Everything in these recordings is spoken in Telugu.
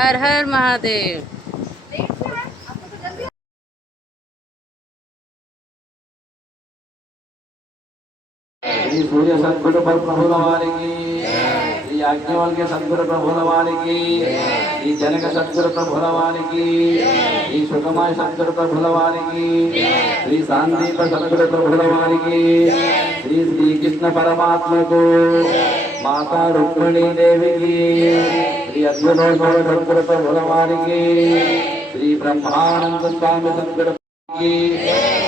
हर हर महादेव। श्री सूर्य सद्गुरु प्रभुల వారికి, శ్రీ యాజ్ఞవల్క్య సద్గురు ప్రభుల వారికి, శ్రీ జనక సద్గురు ప్రభుల వారికి, శ్రీ సుఖమయ సద్గురు ప్రభుల వారికి, శ్రీ సాందీప సద్గురు ప్రభుల వారికి, శ్రీ శ్రీకృష్ణ పరమాత్మకు, మాతా రుక్మిణీ దేవికి, శ్రీ అద్భుతోద్భవ సద్గురు ప్రభుల వారికి, శ్రీ బ్రహ్మానంద స్వామి సద్గురు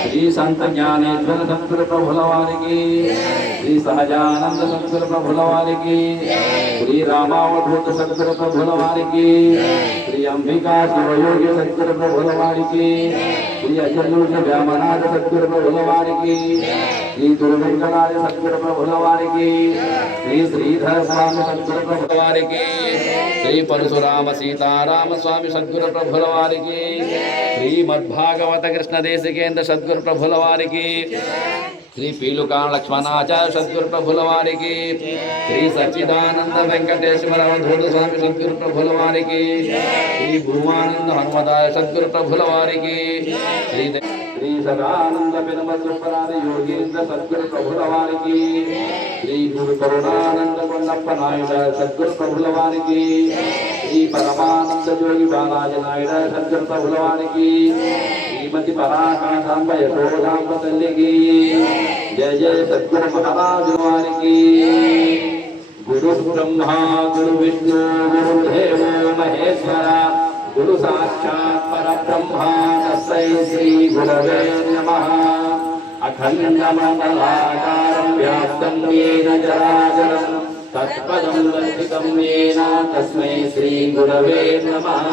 श्री संत ज्ञानेश्वर सद्गुरु प्रभुల వారికి, श्री सहजानंद सद्गुरु प्रभुల వారికి, श्री रामावधूत सद्गुरु प्रभुల వారికి, श्री अंबिका शिवयोगी सद्गुरु प्रभुల వారికి, श्री अजलूज व्यामनाथ सद्गुरु प्रभुల వారికి, श्री दुर्वेंकटार्य सद्गुरु प्रभुల వారికి, श्री श्रीधर स्वामी सद्गुरु प्रभुల వారికి, श्री परशुराम सीताराम स्वामी सद्गुरु प्रभुల వారికి, श्रीमद्भागवत कृष्ण देशिकेन्द्र सद्गुरु प्रभुల వారికి, श्री पीलुकाण लक्ष्मणाचार्य सद्गुरु प्रभुల వారికి, श्री सच्चिदानंद वेंकटेश्वर अवधूत स्वामी सद्गुरु प्रभुల వారికి, श्री भूमानंद हनुमदाय सद्गुरु प्रभुల వారికి, श्री सदानंद पेनम सुपराद योगेन्द्र सद्गुरु प्रभुల వారికి, श्री गुरु करुणानंद కొండప్ప నాయుడు सद्गुरु प्रभुల వారికి, श्री परमानंद जोगी बालाजी नाయుడు सद्गुरु प्रभुల వారికి, श्रीमती पराकाशांब यशोदांब तल्ली की जय जय सद्गुरु महाराज वारी। गुरु ब्रह्मा गुरु विष्णु गुरुदेव महेश्वरा गुरु साक्षात् परब्रह्मा तस्मै श्री गुरवे नमः। अखण्डमण्डलाकारं व्याप्तं येन चराचरं तत्पदं दर्शितं येन तस्मै श्री गुरवे नमः।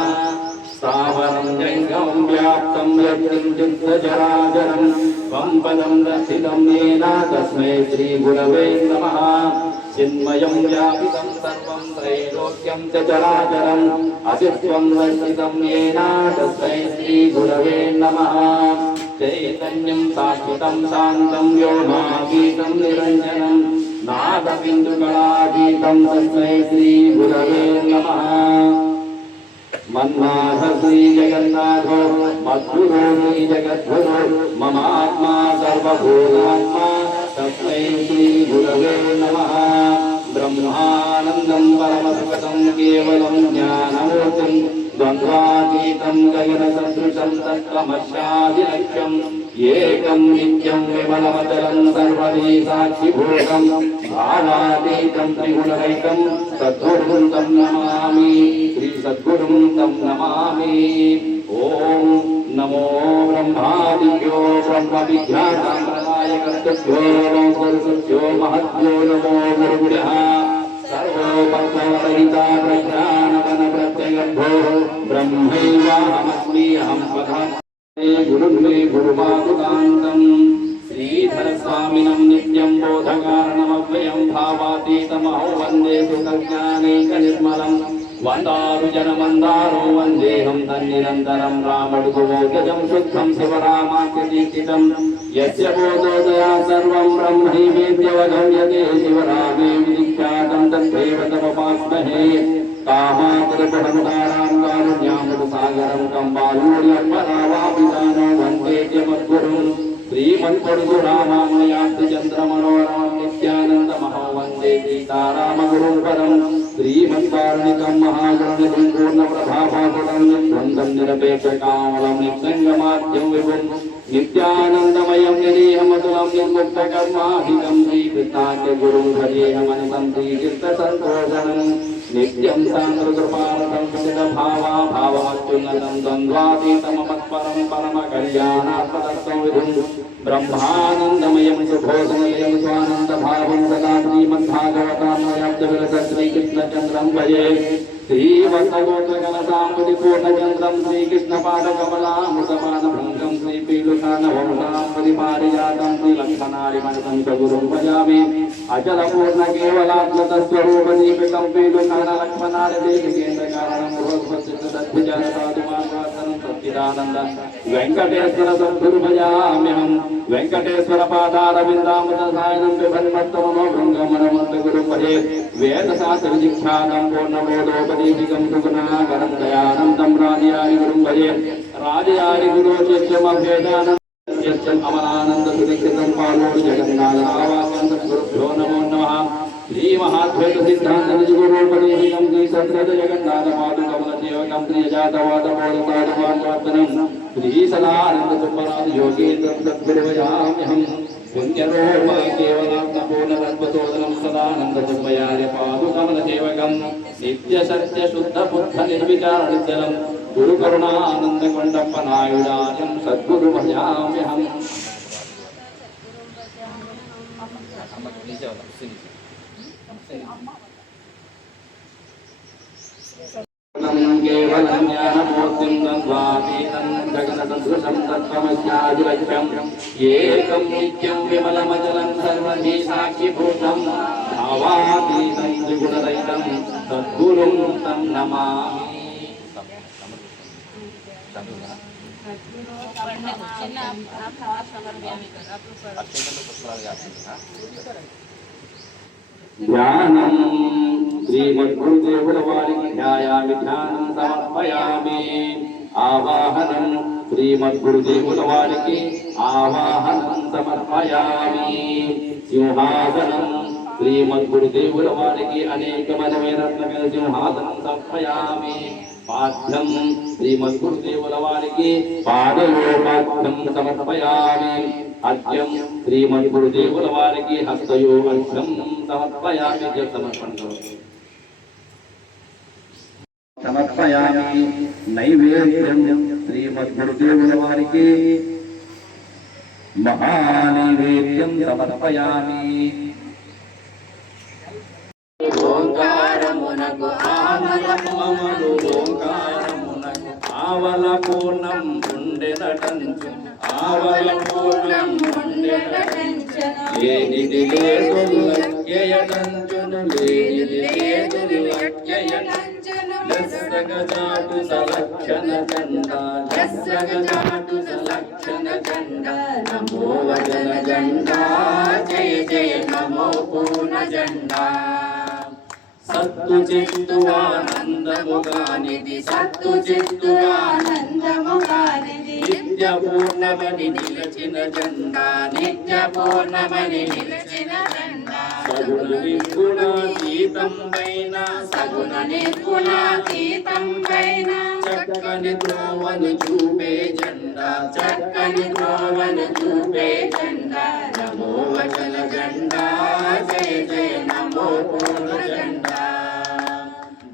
स्थावरं जङ्गमं व्याप्तं यत्किञ्चित् सचराचरं त्वं पदं दर्शितं येन तस्मै श्री गुरवे नमः। चिन्मयं व्यापितं सर्वं त्रैलोक्यं च चराचरं अस्तित्वं दर्शितं येन तस्मै श्री गुरवे नमः। चैतन्यं शाश्वतं शान्तं व्योमातीतं निरञ्जनं नादबिन्दुकलातीतं तस्मै श्री गुरवे नमः। मन्नाथ श्री जगन्नाथो मद्गुरो श्री जगद्गुरो ममात्मा सर्वभूतात्मा तस्मै श्री गुरवे नमः। ब्रह्मानन्दं परमसुखदं केवलं ज्ञानमूर्तिं द्वन्द्वातीतं गगनसदृशं तत्त्वमस्यादिलक्ष्यम् एकं नित्यं विमलमचलं सर्वदी साक्षिभूतं भावातीतं त्रिगुणरहितं सद्गुरुं तं नमामि। श्री सद्गुरुं तं नमामि। ओम नमो ब्रह्मादिभ्यो ब्रह्मविद्यासाम्प्रदायकर्तृभ्यो सरस्वत्यो महद्भ्यो नमो गुरुभ्यः। सर्वोपत्तरहिता प्रज्ञानवनप्रत्यगर्भो ब्रह्मैवाहमस्मि अहं स्वतः गुरुर्मे गुरुमातुकान्तं। श्रीधरस्वामिनं नित्यं बोधकारणमव्ययं भावातीतमहं वन्दे सुखज्ञानैकनिर्मलं। वन्दारुजनमन्दारो वन्देऽहं तन्निरन्तरं रामडुगोगजं शुद्धं शिवरामाख्यदीक्षितं। यस्य बोधोदया सर्वं ब्रह्मैवेद्यवगम्यते शिवरामे विख्यातं तद्देव तमपास्महे। कामाकुलपरमुदारां कारुण्यामृतसागरं कम्बालूर्यपरावापिदानो वन्दे जगद्गुरुं। श्रीमन्परशुरामामयाब्दचन्द्रमनोरमं नित्यानन्दमहं वन्दे सीतारामगुरुं परं। श्रीमत्कारुणिकं महागुणनिधिं पूर्णप्रभाभाकुलं निद्वन्द्वं निरपेक्षकामलं निस्सङ्गमाद्यं विभुं नित्यानन्दमयं निरीहमतुलं निर्मुक्तकर्माधिकं श्रीकृष्णाख्यगुरुं भजेऽहमनसं श्रीचित्तसन्तोषणं। नित्यं सान्द्रकृपारतं सिद्धभावा भावमत्युन्नतं द्वन्द्वातीतममत्परं परमकल्याणात्मतत्त्वं विधुं। ब्रह्मानन्दमयं सुभोधनमयं स्वानन्दभावं सदा श्रीमद्भागवतान्वयाब्जविलसत् श्रीकृष्णचन्द्रं भजे। श्रीवत्सगोत्रगणसाम्बुधिपूर्णचन्द्रं श्रीकृष्णपादकमलामृतपादभृङ्गं श्रीपीलुकानवंशाम्बुधिपारिजातं श्रीलक्ष्मणारिमनसं च गुरुं भजामि। अचलपूर्णकेवलात्मतस्वरूपदीपितं पीलुकानलक्ष्मणारिदेशिकेन्द्रकारणं बृहस्पतिर्दद्भिजनसाधुमार्गासनं सत्य సచ్చిదానంద వెంకటేశ్వర సద్గురుభయామ్యహం వెంకటేశ్వర పాదారవిందామృత సాయనం విభన్మత్తమనో భృంగమనమంత గురు భజే వేద శాస్త్ర విఖ్యాతం పూర్ణబోధోపదేశికం సుగుణాకరం దయానందం రాజయారి గురుం భజే రాజయారి గురు శిష్యమభేదానంద అమలానంద సుదక్షితం పాలోడు జగన్నాథావాక్యం సద్గురుభ్యో నమో నమః శ్రీ మహాద్వైత సిద్ధాంత నిజగురోపదేశికం శ్రీ సత్రద జగన్నాథ పాదుకమల సేవకం శ్రీ జాతవాద బోధసాధువార్తనం శ్రీ సదానంద సుబ్బనాథ యోగేంద్రం సద్గురువయామ్యహం పుణ్యరోమ కేవలాత్మపూర్ణతత్వశోధనం సదానంద సుబ్బయార్య పాదుకమల సేవకం నిత్య సత్య శుద్ధ బుద్ధ నిర్విచారణిత్యలం గురు కరుణానంద కొండప్ప నాయుడార్యం సద్గురు భజామ్యహం కేవలం జ్ఞానమూర్తిం తద్వాపీతం జగదసదృశం తత్వమస్యాదిలక్ష్యం ఏకం నిత్యం విమలమచలం సర్వధీ సాక్షిభూతం భావాతీతం త్రిగుణరహితం సద్గురుం తం నమామి. ధ్యానం శ్రీమద్గురుదేవుల వారికి ధ్యాయామి ధ్యానం సమర్పయామి. ఆవాహనం శ్రీమద్గురుదేవుల వారికి ఆవాహనం సమర్పయామి. సింహాసనం శ్రీమద్గురుదేవుల వారికి అనేకమైన రత్నమైన సింహాసనం సమర్పయామి. పాఠ్యం శ్రీమద్గురుదేవుల వారికి పాదయోపాఠ్యం సమర్పయామి. అద్యం శ్రీమద్గురుదేవుల వారికి హస్తయోగం సమర్పయామి. సమర్పయామి. నైవేద్యం శ్రీమద్గురుదేవుల వారికి మహానైవేద్యం సమర్పయామి. ఓంకారమునకు ఆమలమమలు ఓంకారమునకు ఆవల పూర్ణం ఉండెనటంచు ఆవల పూర్ణం ఉండెనటంచు లేనిది లేదు లక్ష్యయటంచును లేనిది లేదు లక్ష్యయటంచును లస్సగజాటు సలక్షణ జెండా లస్సగజాటు సలక్షణ జెండా నమో వచన జెండా జయ జయ నమో పూర్ణ జెండా. సత్తు చిత్తు ఆనందముగానిది సత్తు చిత్తు ఆనందముగానిది నిత్య పూర్ణమని నిలచిన జెండా నిత్య పూర్ణమని నిలచిన జెండా. సగుణ నిర్గుణాతీతం పైన సగుణ నిర్గుణాతీతం పైన చక్కని త్రోవను చూపే జెండా చక్కని త్రోవను చూపే జెండా. నమో వచన జెండా జయ జయ నమో పూర్ణ జెండా.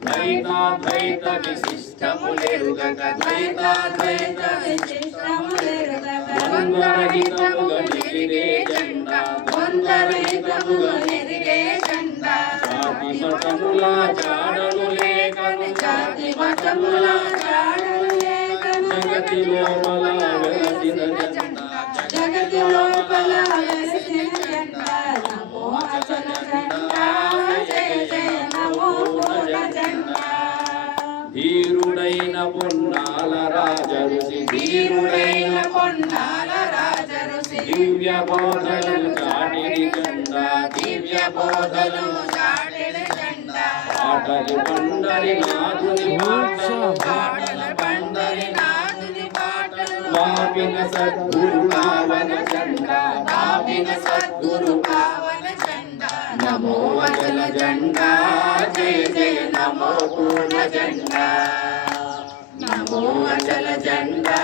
ద్వైతాద్వైత విశిష్టములెరుగక ద్వైతాద్వైత విశిష్టములెరుగక ద్వంద్వరహితముగా నిలిగే జెండా ద్వంద్వరహితముగా నిలిగే జెండా. జాతి మతముల జాడలు లేకని జాతి మతముల జాడలు లేకని జగతి లోపల వెలసిన జెండా జగతి లోపల వెలసిన జెండా. నమో వచన జెండా జయ జయ నమో పూర్ణ జెండా. ధీరుడైన పొన్నాల రాజఋషి ధీరుడైన పొన్నాల రాజఋషి దివ్య బోధలను చాటిని జెండా దివ్య బోధలను చాటిని జెండా. పాటలు పండరి నాథుని పాటలు పాటలు పండరి నాథుని పాటలు పాపిన సద్గురు పావన జెండా పాపిన సద్గురు పావన జెండా. నమో వచన జెండా జయ జయ నమో పూర్ణ జెండా. నమో వచన జెండా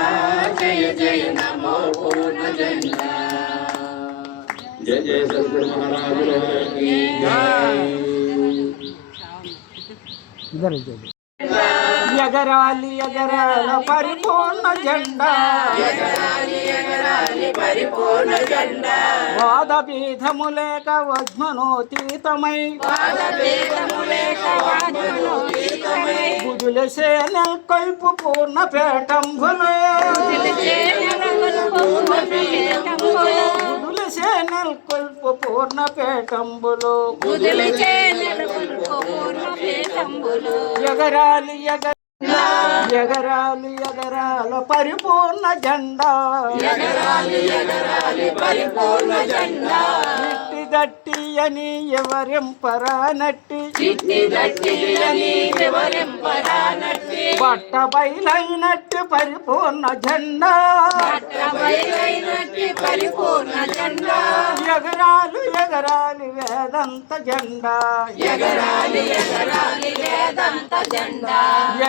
జయ జయ నమో పూర్ణ జెండా. జయ జయ సద్గురు మహారాజుల వారికి ఎగరాలి ఎగరాల పరిపూర్ణ జెండా ఎగరాలి ఎగరాలి పరిపూర్ణ జెండా. వాదపీఠము లేక వజ్మనోతీతమై వాదపీఠము లేక వజ్మనోతీతమై బుధులసే నెల్కొల్పు పూర్ణ పేటంబులు బుధులసే నెల్కొల్పు పూర్ణ పేటంబులు పూర్ణ పేటంబులు. ఎగరాలి ఎగ ఎగరాలు ఎగరాల పరిపూర్ణ జెండా ఎగరాలి ఎగరాలి పరిపూర్ణ జెండా చిట్టి గట్టి అని ఎవరింపరానట్టి చిట్టి గట్టి అని వివరింపరానట్టి పట్ట బయలైనట్టు పరిపూర్ణ జెండా బయలైనట్టి పరిపూర్ణ జెండా ఎగరాలు ఎగరాలి వేదంత జెండా ఎగరాలి ఎగరాలి వేదంత జెండా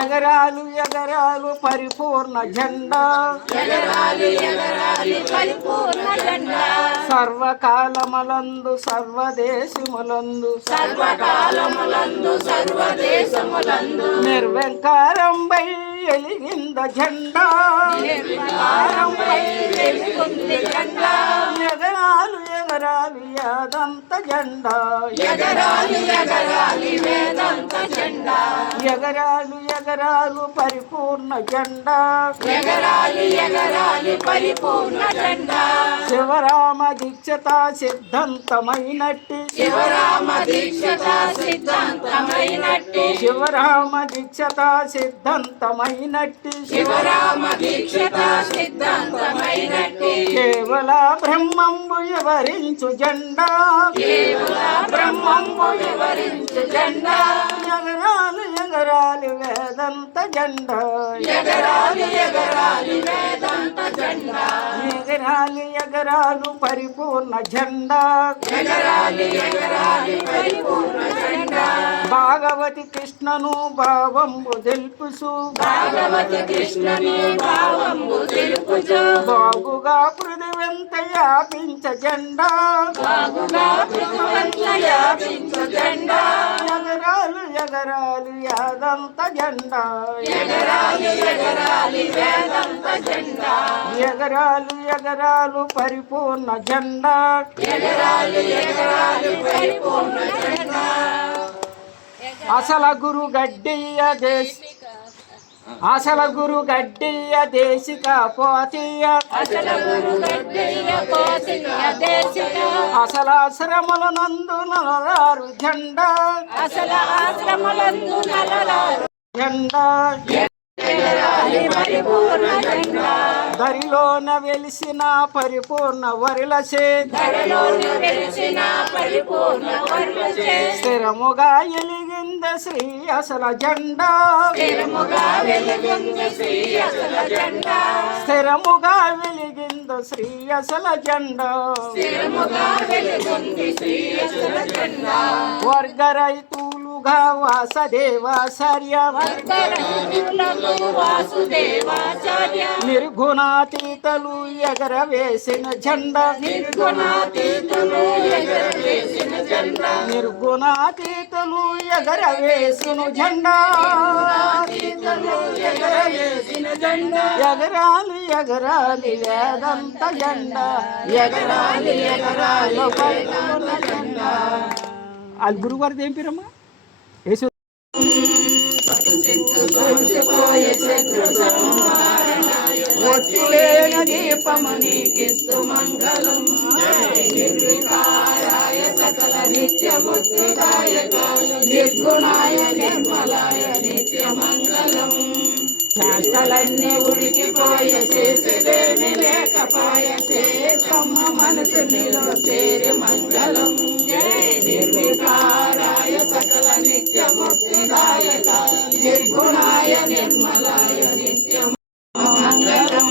ఎగరాలు ఎగరాలు పరిపూర్ణ జెండా ఎగరాలి ఎగరాలి పరిపూర్ణ జెండా సర్వకాలములందు సర్వదేశములందు సర్వకాలములందు సర్వదేశములందు నిర్వంకారంపై ఎలిగింద జెండా నిర్వికారంపై వెలుగుంది జెండా ఎగరాలు ఎగరాలు యాదంత జెండా ఎగరాలి ఎగరాలి వేదంత జెండా ఎగరాలు ఎగరాలు పరిపూర్ణ జెండా ఎగరాలి ఎగరాలి పరిపూర్ణ జెండా శివరామ దీక్షత సిద్ధాంతమైనట్టి శివరామ దీక్షత సిద్ధాంతమైనట్టి శివరామ దీక్షత సిద్ధాంతమైనట్టి శివరామ దీక్షత సిద్ధాంతమైనట్టి కేవల బ్రహ్మంబు వివరించు జెండా కేవల బ్రహ్మంబు వివరించు జెండా ఎగరాలు ఎగరాలు వేదంత జెండా ఎగరాలి ఎగరాలి వేదంత జెండా ఎగరాలు ఎగరాలు పరిపూర్ణ జెండా ఎగరాలి ఎగరాలి పరిపూర్ణ జెండా భాగవతి కృష్ణను భావంబు తెలుపుసు భాగవతి కృష్ణుని భావంబు తెలుపుచు బాగుగా పృథివెంత వ్యాపించ జెండా బాగుగా పృథువంత వ్యాపించు జెండా ఎగరాలు ఎగరాలు యాదంత జెండా ఎగరాలి ఎగరాలి వేదంత జెండా ఎగరాలు ఎగరాలు పరిపూర్ణ జెండా ఎగరాలి ఎగరాలి పరిపూర్ణ జెండా అసల గురు గడ్డియ దేశ అసల గురు గడ్డియ దేశిక పోతీయ అసల గురు గడ్డయ్య కోసిక దేశిక అసల ఆశ్రమల నందు నలరారు జెండా అసల ఆశ్రమలందు నలరారు జెండా ఎగరాలి పరిపూర్ణ జెండా దరిలోన వెలిసిన పరిపూర్ణ వరిలసే ధరలోని వెలిసిన పరిపూర్ణ వర్ణచే స్థిరముగా ఎలిగింద శ్రీ అసల జెండా స్థిరముగా వెలుగుంది శ్రీ అసల జెండా స్థిరముగా వెలిగింద శ్రీ అసల జెండా స్థిరముగా వెలుగుంది శ్రీ అసల జెండా వర్గ రైతులుగా వాసదేవాచార్య వర్గరహితులకు వాసుదేవాచార్య నిర్గుణాతీతలు ఎగరవేసిన జెండా నిర్గుణాతీతులు ఎగరవేసిన జెండా నిర్గుణాతీతలు ఎగరవేసిన జెండా ఎగరవేసిన జెండా ఎగరాలి ఎగరాలి వేదంత జెండా ఎగరాలి ఎగరాలి పరిపూర్ణ జెండా అది గురువారిది ఏం పేరమ్మా యేసు చూసిపోయే శత్రు సంహారణాయ ఒత్తిలేని దీపము నీకిస్తు మంగళం నిర్వికారాయ సకల నిత్యముక్తిదాయకాయ నిర్గుణాయ నిర్మలాయ నిత్య మంగళం శాస్త్రాలన్నీ ఉడికిపోయే చేసేదేమి లేకపాయ చేసమ్మ మనసు నీలో చేరి మంగళం నిర్వికారాయ సకల నిత్యముక్తిదాయకాయ నిర్గుణాయ నిర్మలాయ నిత్య మంగళం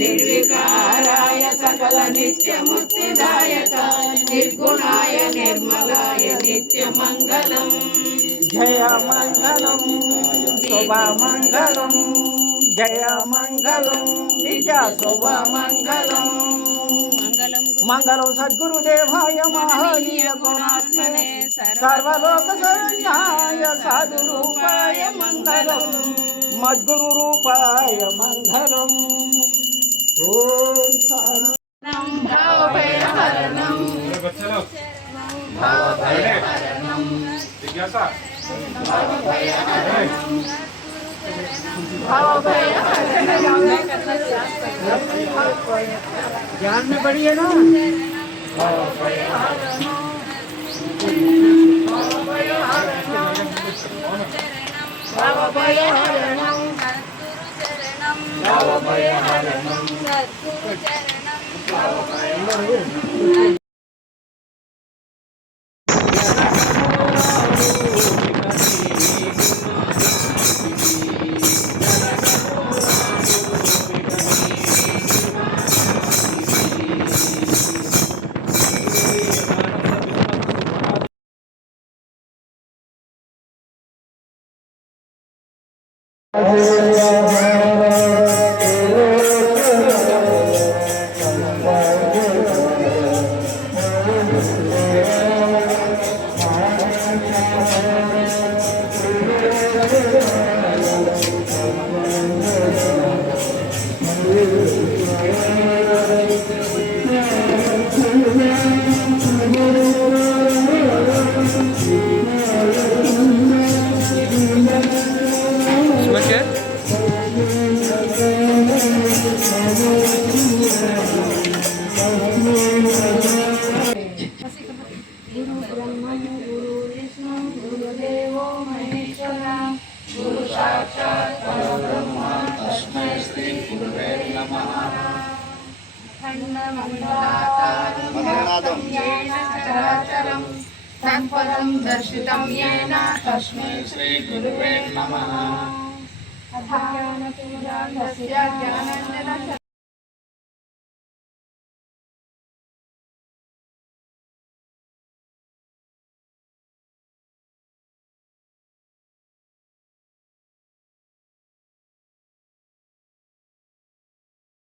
నిర్వికారాయ సకల నిత్యముక్తిదాయకాయ నిర్గుణాయ నిర్మలాయ నిత్య మంగళం జయ మంగళం శుభ మంగళం జయ మంగళం నిజ శుభ మంగళం మంగళం సద్గురుదేవాయ మహనీయ గుణాత్మనే సర్వలోక శరణ్యాయ సాధు రూపాయ మంగళం మద్గురు రూపాయ మంగళం ఓం సాయి భవభయహరణం बच्चे लोग భవభయహరణం जिज्ञासा ध्यान में बढ़िए ना భవభయహరణం భవభయహరణం సద్గురు చరణం సంపదం దర్శితం యేన తస్మై శ్రీ గురువే నమః.